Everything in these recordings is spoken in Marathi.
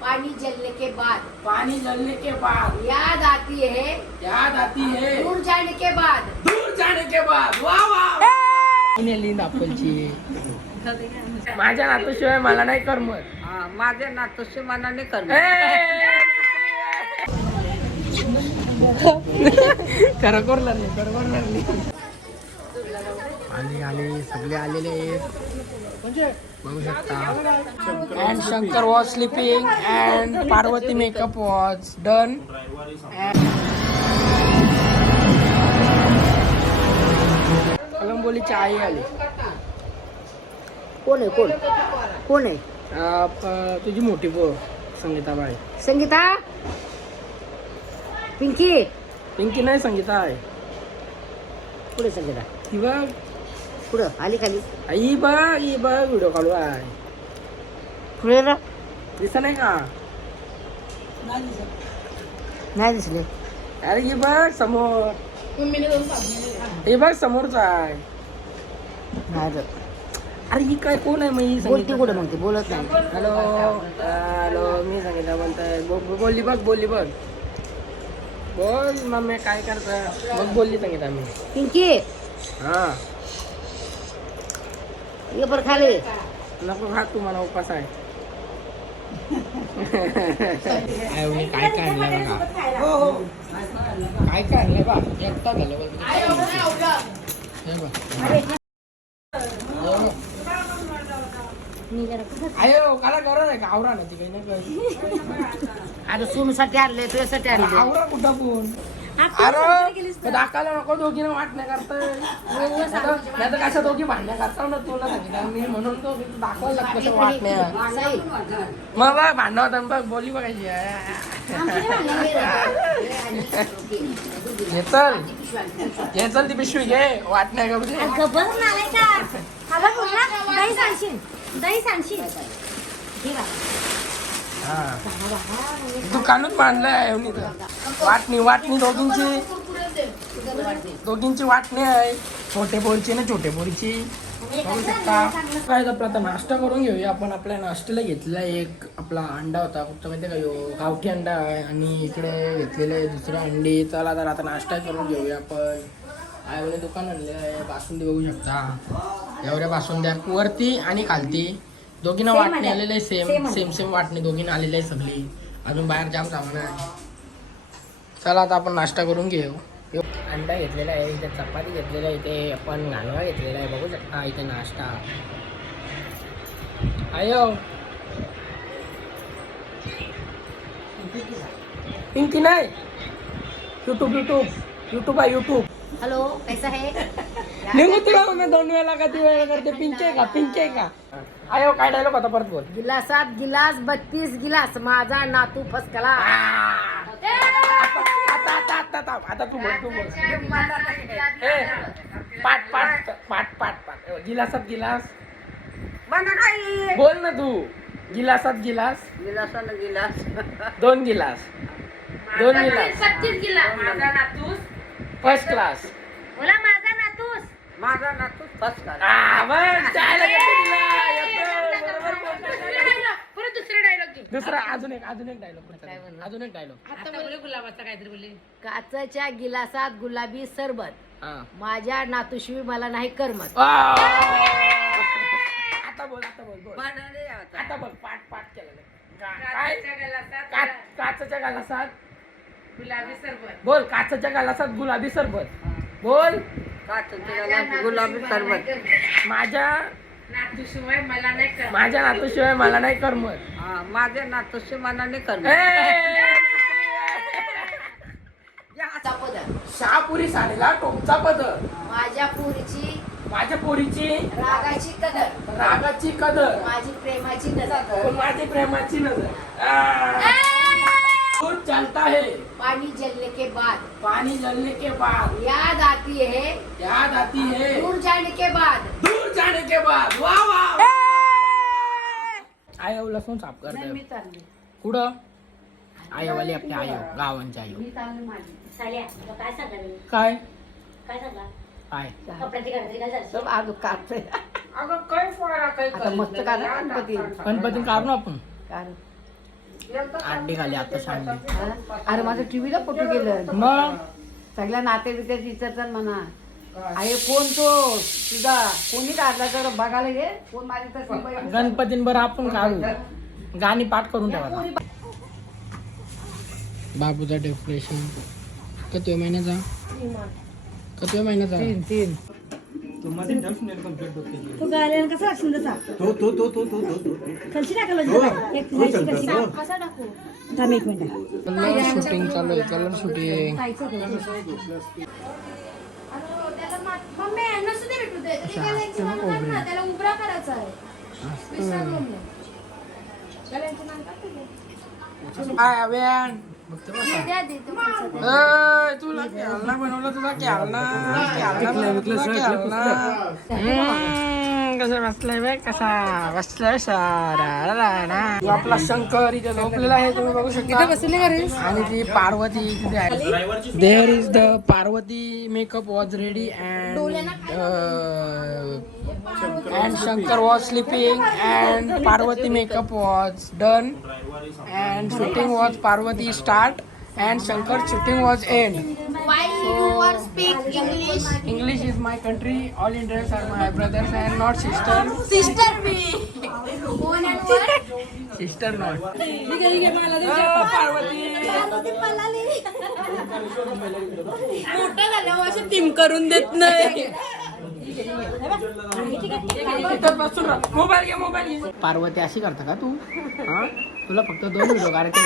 पानी जलने के बाद, पानी जलने के बाद याद आती है, याद आती है, दूर जाने के बाद, दूर जाने के बाद. वाह वाह. लिंद अप्पलची. माझ्या नातूशिवाय मला नाही करमत. माझ्या नातूशी मनाने करणार. खरोखर लागली खरोखर लागली. आली आली सगळे आलेले आहेत बघू शकता. And Shankar was sleeping and Parvati makeup was done. कलंबोलीची आई आली. कोण आहे कोण कोण आहे? तुझी मोठी पो संगीताबाई. संगीता, पिंकी पिंकी नाही संगीता आहे. पुढे संगीता ही बघ पुढं आली खाली ही बघ व्हिडिओ काढू आहे. पुढे ना दिसत नाही का? नाही दिसले. अरे ही बघ समोर. हे बघ समोरचा आहे. नाही तर अरे ही काय कोण आहे मग ही बोलती कुठे मग ती बोलत नाही. हॅलो हॅलो मी सांगितलं बोलतोय. बोलली बघ बोल मम्मी काय करता मग बोलली सांगितलं मी. पिंकी हा ये पर खाली. नको खा तू मला उपास आहे. काय काढलंय बघा. काय काढलंय बा एकटा झालं आयो काला गरज आहे का? आवरा ना ती काही नाही. आता सोनूसाठी आणले तुझ्यासाठी आणले. आवरा कुठं पण. अरे दाखवायला नको दोघीनं वाटण्या करताय. नाही तर कशा दोघी भांडण्या करताव ना तुला सांगितलं मी म्हणून तो दाखवायला लागतं कसं वाटण्या. मग बघ भांडण होतं बघ बोली बघायची. घे चल ती पिशवी घे वाटण्या करू दे. दुकानच बांधलंय वाटणी दोघींची वाटणी आहे. छोटे पोरीची ना छोटे पोरीची बघू शकता. काय आपला आता नाश्ता करून घेऊया आपण. आपल्या नाश्त्याला घेतलेला एक आपला अंडा होता कुठचा माहिती का यो गावठी अंडा आहे. आणि इकडे घेतलेलं आहे दुसरं अंडी. चला तर आता नाश्ता करून घेऊया आपण. आईने दुकान आणलेलं आहे. बासुंदी बघू शकता. एवढ्या बासुंद्या वरती आणि खालती दोघींना वाटणी आलेलं आहे. सेम वाटणी दोघींना आलेली आहे सगळी. अजून बाहेर जाम सामान आहे. चला आता आपण नाश्ता करून घेऊ. अंडा घेतलेला आहे इथे, चपाती घेतलेला आहे इथे, आपण घालवा घेतलेला आहे बघू शकता इथे नाश्ता. आयो पिंकी नाही युट्यूब आहे यूट्यूब. हेलो कैसा है? निघू तुला मग 2 वेळा का 3 वेळा करते. पिंके का आयो काय डायलॉग होता परत बोल. गिलासात गिलास 32 गिलास माझा नातू फसकला. आता तू बोल. पाठ गिलासात गिलास बोल ना तू. गिलासात गिलास गिलासानं गिलास 2 गिलास 35 गिलास माझा नातूस फर्स्ट क्लास. बोला माझा नातूस. माझा नातूस फर्स्ट क्लास. परत दुसरा डायलॉग घे. दुसरा अजून एक डायलॉग. आता बोले गुलाबाचा काहीतरी बोले. काचेच्या गिलासात गुलाबी सरबत माझ्या नातूशिवाय मला नाही करमत. आता बोल बनाने आता. आता बोल पाठ केलं. काचेच्या गालासात गुलाबी सरबत. बोल. काचेच्या गालासात गुलाबी सरबत बोल. काचेच्या गलासात गुलाबी सरबत माझ्या नातूशिवाय मला नाही करमत. मला नाही करमत. माझ्या नातूशी मनाने करणार. शहापुरी साडीला टोपचा पदर. माझ्या पोरीची रागाची कदर. माझी प्रेमाची नजर. दूध चलता है पानी जलने के बाद, याद आती है दूर जाने के बाद. वाह वाह. आयो लसूण साफ करते कुठं? आयोवाली आपल्या आयो गावांच्या आयो. काय गणपती काढू आपण. अंडी खाली आता सांडली. अरे माझं टीव्हीला फोटो गेलं मग सगळ्या नातेवाईक विचारतात म्हणा अरे कोण तो तुझा कोणी काढला तर बघायला घे कोण माझी तर गणपतींवर आपण काढू गाणी पाठ करून ठेवा. बाबूचा डेकोरेशन किती महिन्याचा किती महिन्याचा 3 तो गाड्यानं कसा असेल तसा कशी टाकलं कसा टाकू थांब एक मिनिट कलर शूटिंग चालू आहे. कलर शूटिंग मम्मी नसू दे भेटू दे त्याला घालायचं मान काढ ना त्याला उभरा करायचा आहे विसरलो मी त्याला यांचं मान काढ तुझे. काय अव्यान द्या दे तो पैसा द्या. तुला खेळना बनवलं तुला खेळना कसं बसलाय बे कसा बसलाय सारा आपला शंकर इथे झोपलेला आहे तुम्ही बघू शकता बसले आणि ती पार्वती तिथे आहे. There is the Parvati makeup was ready and Shankar was sleeping and Parvati makeup was done and shooting was Parvati start and Shankar shooting was end. Why you are speak English? English is my country. All Indians are my brothers and not sisters. Sister me. One and one. Sister not. Parvati. मोठा झाल्यावर असे टीम करून देत नाही. पार्वती अशी करता का तू? हा तुला फक्त 2 व्हिडिओ काढायचे.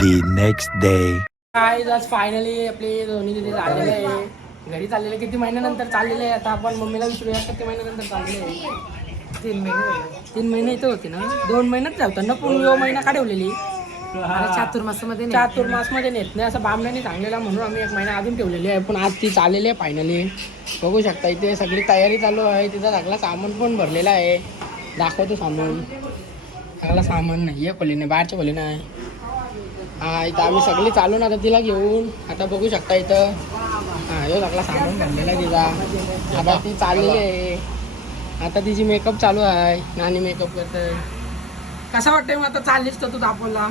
The next day. आज फायनली आपले दोन्ही तिथे चाललेले आहे. घरी चाललेले किती महिन्यानंतर चाललेले आहे. आता आपण मम्मीला विचारूया किती महिन्यानंतर चाललेले आहे. 3 महिने. 3 महिने इथं होते ना 2 महिन्यात होता ना पण यो महिना का ठेवलेली चातुर्मास मध्ये नेत नाही असं बामणाने सांगलेला म्हणून आम्ही 1 महिना अजून ठेवलेली आहे. पण आज ती चाललेली आहे फायनली. बघू शकता इथे सगळी तयारी चालू आहे. तिथं सगळं सामान पण भरलेलं आहे. दाखवतो सामान. सगळं सामान नाही आहे खोलीने बाहेरच्या खोलीने आहे. हा इथं आम्ही सगळी चालून आता तिला घेऊन आता बघू शकता इथं हा हे सगळं सामान भरलेलं आहे तिचा. आता ती चाललेली आहे. आता तिची मेकअप चालू आहे. नानी मेकअप करते. कसं वाटतंय मग आता चाललीस तर तू दापोला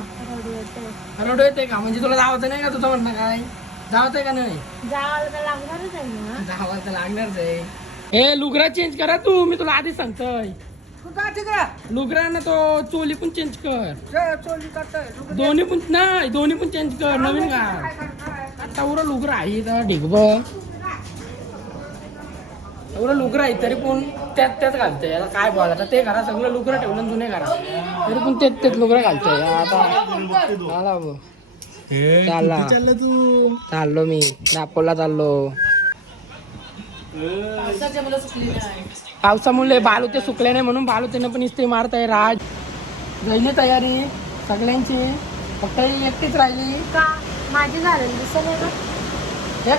रडू येते का म्हणजे तुला जावचं नाही का तुझं म्हणणं काय जावतंय का नाही जावायला तर लागणारच आहे ना जावं तर लागणारच आहे. हे लुगरा चेंज करा तू मी तुला आधी सांगतोय लुगरा ना तो चोली पण चेंज कर दोन्ही पण चेंज कर नवीन का आता उरं लुगरा आहे तर ढिगब एवढं लुगरं आहे तरी पण त्याच घालतंय. याला काय बोलायचं ते घरा सगळं लुगरं ठेवलं जुने घरा तरी पण तेच लुगरं घालतंय. आता चाललो मी दापोला चाललो. पावसामुळे बालू ते सुकले नाही म्हणून बालू त्यानं पण इस्त्री मारताय. राज झाली तयारी सगळ्यांची फक्त एकटीच राहिली का माझी झालेली दिसत नाही का हे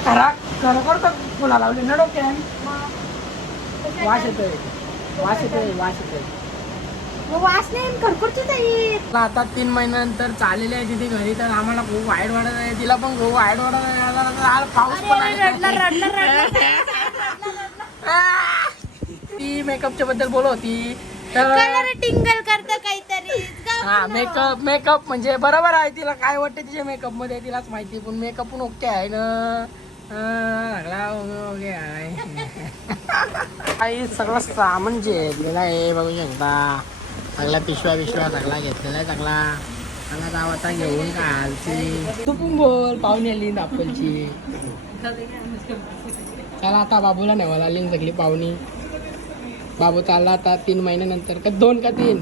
खरोखर तर फुला लावली ना डोक्यान वास येतोय. मग वास नाही खरखुरचीच आहे. आता 3 महिन्यानंतर चाललेली आहे तिथे घरी तर आम्हाला खूप वाईट वाटत आहे. तिला पण खूप वाईट वाटत आहे. पाऊस पण आहे. ती मेकअपच्या बद्दल बोलत होती तर टिंगल करत काहीतरी हा मेकअप म्हणजे बरोबर आहे. तिला काय वाटतं तिच्या मेकअप मध्ये तिलाच माहिती पण मेकअप पण ओके आहे ना ओके आहे. काही सगळं सामान जे घेतलेलं आहे बघू शकता. सगळ्या पिशव्या सगळा घेतलेला आहे. सगळा गावाचा घेऊन घालची तू पण बोल पाहुणे आली दापोलची. चला आता बाबूला नेवायला आली सगळी पाहुणी. बाबू चालला आता 3 महिन्यानंतर का 2 का 3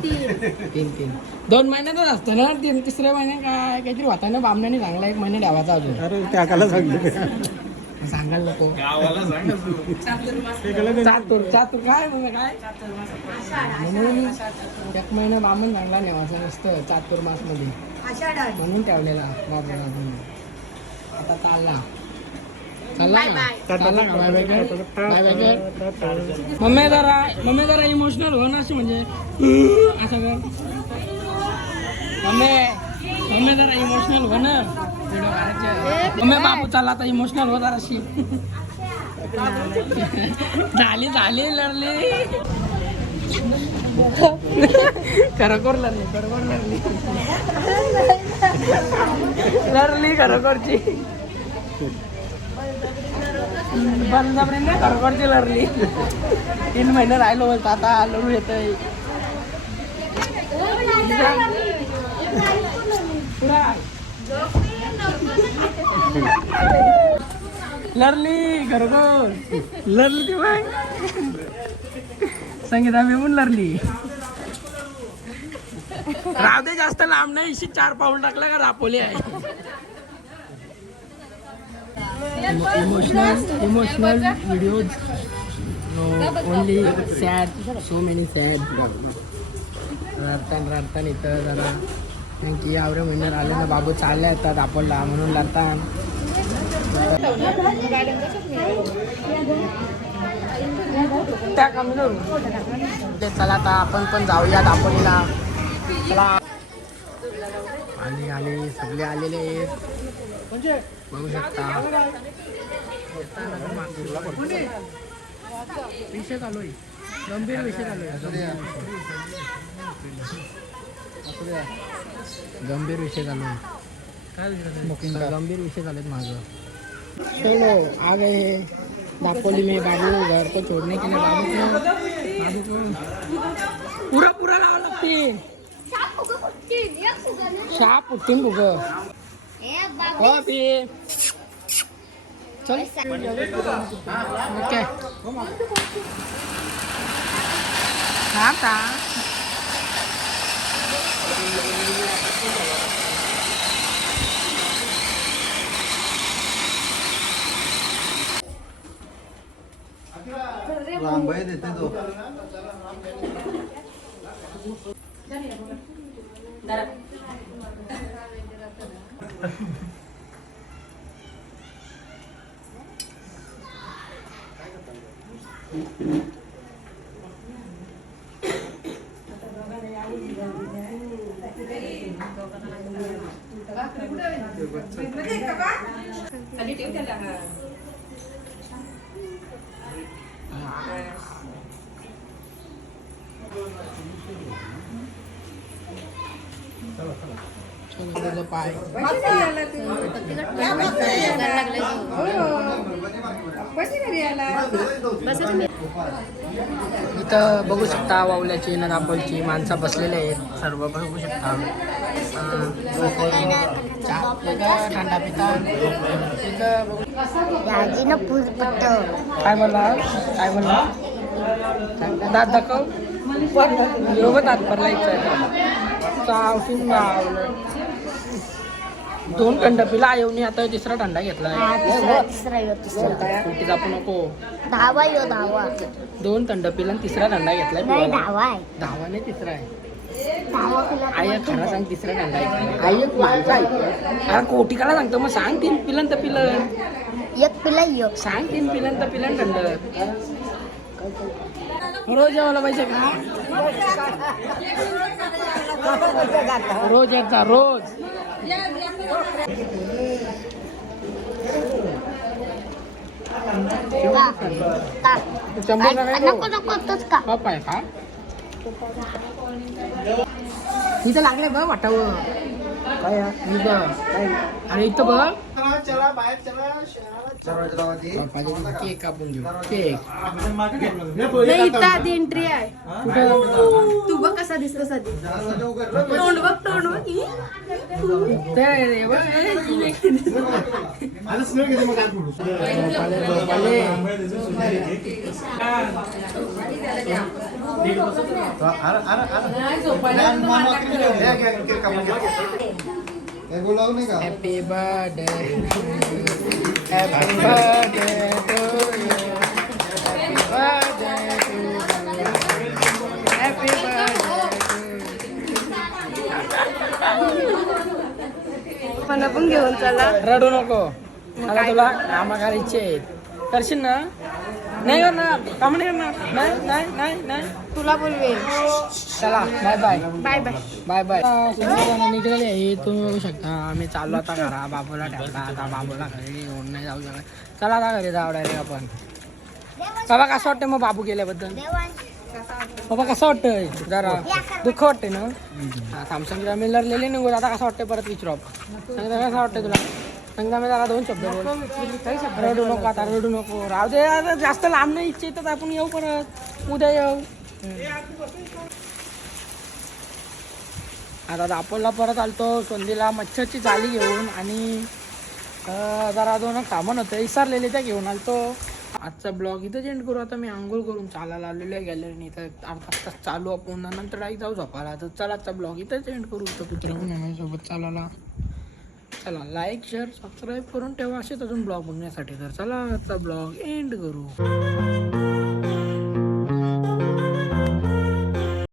2 महिन्यातच असतं ना. 3-3 महिने काय काहीतरी होता ना बामण्याने सांगला 1 महिना ठेवायचा अजून सांगायला नको. चातुर काय मग काय म्हणून 1 महिना बामण सांगला नेवायचं नसतं चातुर्मास मध्ये म्हणून ठेवलेला बाबूला. आता चालला का बाय बाय कर. मम्मी जरा इमोशनल हो ना अशी म्हणजे असं कर. मम्मी जरा इमोशनल हो ना व्हिडिओ काढायचे. मम्मी बाबू चालला आता इमोशनल हो जराशी. झाली लढली खरोखर लरली खरोखर लरली लरली खरोखरची बंदापर्यंत खरोखरची लरली 3 महिने राहिलो होतं आता लढू येतंय लरली खरोखर लरली ती मग संगीता मी पण लरली राव दे जास्त लांब नाही 4 पाऊल टाकला का रापोली आहे emotional videos only sad so many sad रडतान इथं जरा कारण की एवढ्या महिन्यात आले ना बाबू चालले येतात दापोलला म्हणून लढतान त्या कमी ते चला आता आपण पण जाऊया दापोलीला चला आली सगळे आलेले आहेत बघू शकता विषय चालू आहे गंभीर विषय चालू आहे गंभीर विषय चालू आहे गंभीर विषय चालू आहेत माझं चलो आ गए दापोली में बाबू घर को छोड़ने के लिए बाबू को पूरा लावा लागते शाप उठतीन बुग हो पी चल ओके आता रामबाई देते तो पाय इथं बघू शकता वावल्याची नापोलची माणसं बसलेले आहेत सर्व बघू शकता थंडा पिता काय बोलला दात दाखव बरोबर दात भरला दोन थंड पिला येऊन आता 3रा थंडा घेतला कुठे जापू नको धावा 2 थंड पिला 3रा थंडा घेतलाय धावा नाही 3रा आहे आई खरा सांग 3रा थंडा आई कोटिकाला सांगतो मग सांग 3 पिलन तर पिलन एक पिला सांग 3 पिलन तर पिलन थंड रोज जेवायला पाहिजे का रोज एकदा रोज बाप आहे का इथं लागले बघ वाटावं काय अरे इथं बघ केक कापून घेऊ केक आधी एंट्री आहे तू बघ कसा दिसतो सध्या तोंड बघ Happy birthday, happy birthday to you, happy birthday to you, happy birthday. मला पण घेऊन चला रडू नको मला तुला कामाकारीचे करशील ना नाही करणार काम नाही करणार नाही तुला बोलवे चला bye bye bye bye bye bye निघलेले आहे तुम्ही बघू शकता आम्ही चाललो आता घरा बाबूला ठेवला आता बाबूला घरी घेऊन नाही जाऊ शकत चला आता घरी जाऊ डायरेक्ट आपण बाबा कसं वाटतं मग बाबू गेल्याबद्दल बाबा कसं वाटतंय जरा दुःख वाटतंय ना हा थांबसंग मी लढलेले निघू आता कसं वाटतंय परत विचारू आपण कसं वाटतंय तुला सांगता मी जरा 2 शब्द बोल रडू नको आता रडू नको राहू दे आता जास्त लांब नाही इच्छा येतात आपण येऊ परत उद्या येऊ आता आपणला परत आलतो सोंदीला मच्छरची जाळी घेऊन आणि जरा 2 सामान होतं विसरलेले त्या घेऊन आलतो आजचा ब्लॉग इथं एंड करू आता मी आंघोळ करून चालायला आलेलो आहे गॅलरीने तर अर्धा तास चालू आपण नंतर डायरेक्ट जाऊ झोपायला तर चला आजचा ब्लॉग इथंच एंड करू तर कुत्र्यासोबत चालायला चला लाईक शेअर सबस्क्राईब करून ठेवा असेच अजून ब्लॉग बघण्यासाठी तर चला आजचा ब्लॉग एंड करू